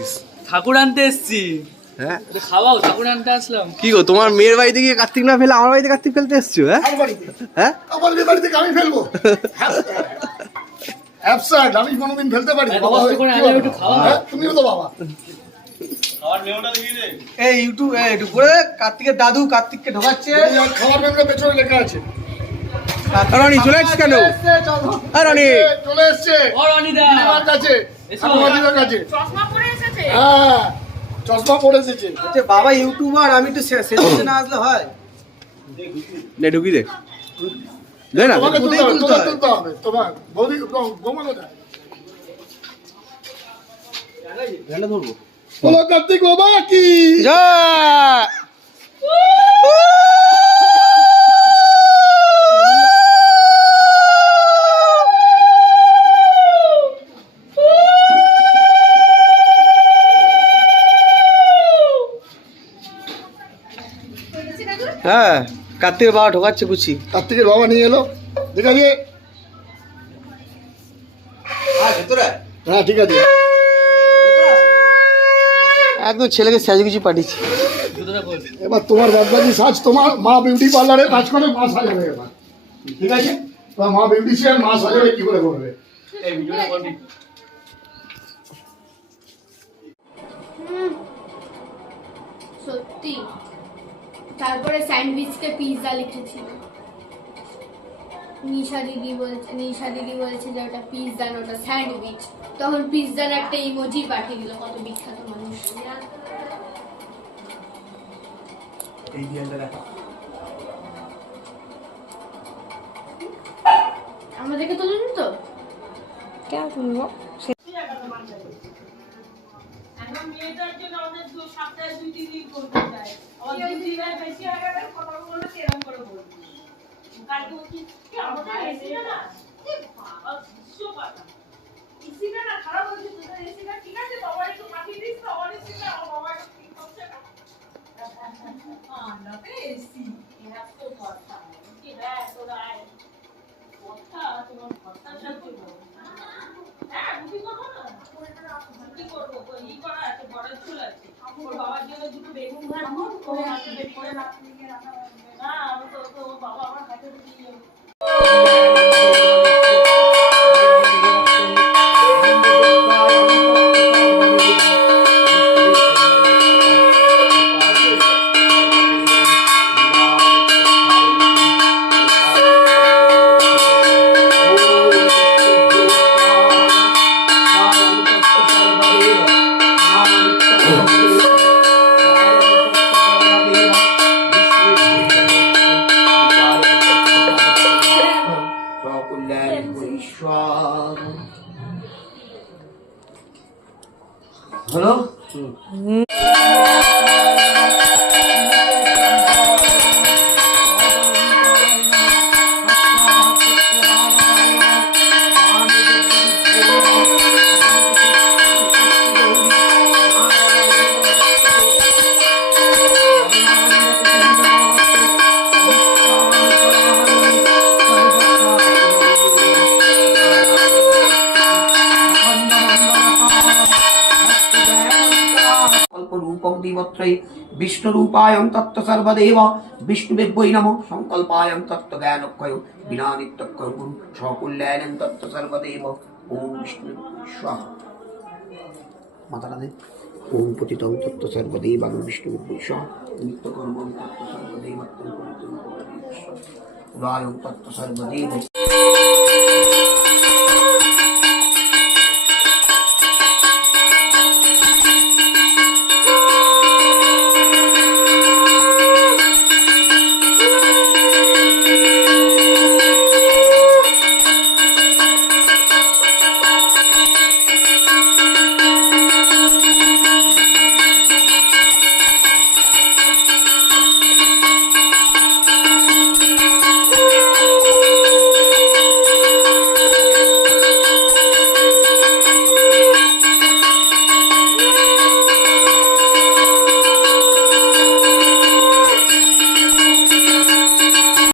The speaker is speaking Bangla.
এসছিস? ঠাকুর আনতে এসছি। হ্যাঁ? একটু খাওয়াও ঠাকুর আনতে আসলাম। কি গো তোমার মেয়ের বাড়িতে গিয়ে কার্তিক না ফেলে আমার বাড়িতে কার্তিক ফেলতে এসছো হ্যাঁ? হ্যাঁ? আমার মেয়ে বাড়ি আমি ফেলব। অ্যাবসার্ড আমি কোনোদিন ফেলতে পারি বাবা কষ্ট করে কি আনলে বলো? একটু খাওয়া। হ্যাঁ, তুমিও তো বাবা। এই ইউটিউব এই দুপুরে কার্তিকের দাদু কার্তিককে ঢোকাচ্ছে। খাবার পেছনে লেখা আছে। রনি চলে কেন? রনি? চলে এসছে কাছে। এসো। কাছে চশমা পরে এসেছে? হ্যাঁ চশমা পরে এসেছে। যে বাবা ইউটিউবার আমি তো সেলফি না আসলে হয়? নে ঢুকি দে। দে না তোমাকে তুলতে তুলতে তোমাকে হয়? তুলতে হবে। তোমার বৌদি গোমা কোথায়? ধরবো। বলো কার্তিক বাবা কি? জয় হ্যাঁ কার্তিকের বাবা ঢোকাচ্ছে গুছি কার্তিকের বাবা নিয়ে এলো। ঠিক আছে হ্যাঁ ঠিক আছে। একদম ছেলেকে সাজে কিছু পাঠিয়েছি। এবার তোমার বাদবাকি সাজ তোমার মা বিউটি পার্লারে কাজ করে মা সাজাবে এবার। ঠিক আছে? তোমার মা বিউটিশিয়ান মা সাজাবে কি করে করবে? এই ভিডিওটা সত্যি। তারপরে স্যান্ডউইচকে পিৎজা লিখেছিল। নিশা দিদি বলছে নিশা দিদি বলছে যে ওটা পিৎজা না ওটা স্যান্ডউইচ। তখন পিৎজার একটা ইমোজি পাঠিয়ে দিল কত বিখ্যাত মানুষ। আমাদেরকে তুলুন তো? এখন মেয়েটার জন্য আমাদের দু সপ্তাহে দুই তিন দিন করতে যায় আবার দুই দিনের বেশি হয়ে গেলে কথা বললে সেরকম করে বলবি। কালকে কি আমাদের এসিটা না? বাবা বিশ্ব পাতা। এসিটা না খারাপ হয়েছে তোদের এসিটা ঠিক আছে বাবা একটু পাঠিয়ে দিস তো আমার এসিটা আমার বাবা ঠিক করছে না। আন্দাতে এসি এত কথা কি হ্যাঁ তোরা কথা তোমার কথা সত্যি বলো হ্যাঁ বুদ্ধি করব না কি করব ওই ই করা আছে বড় চুল আছে বাবার জন্য দুটো বেগুন ভাজবো ও হাতে বের করে রাখতে গিয়ে রাখা হবে। না আমি তো ওর বাবা আমার হাতে দিয়ে ¿Hola? Mm. দিবত্রয় বিষ্ণুরূপায়ং তত্ত্ব সর্বদেব বিষ্ণুদেব্যই নম সংকল্পায়ং তত্ত্ব জ্ঞানক্ষয় বিনা নিত্যক্ষয় গুরু সকল্যায়ং তত্ত্ব সর্বদেব। ওম বিষ্ণু স্বাহা। মাতারা দেব ওম পতিতং তত্ত্ব সর্বদেব বিষ্ণুদেব্যই স্বাহা। নিত্যকর্মং তত্ত্ব সর্বদেব উদায়ং তত্ত্ব সর্বদেব।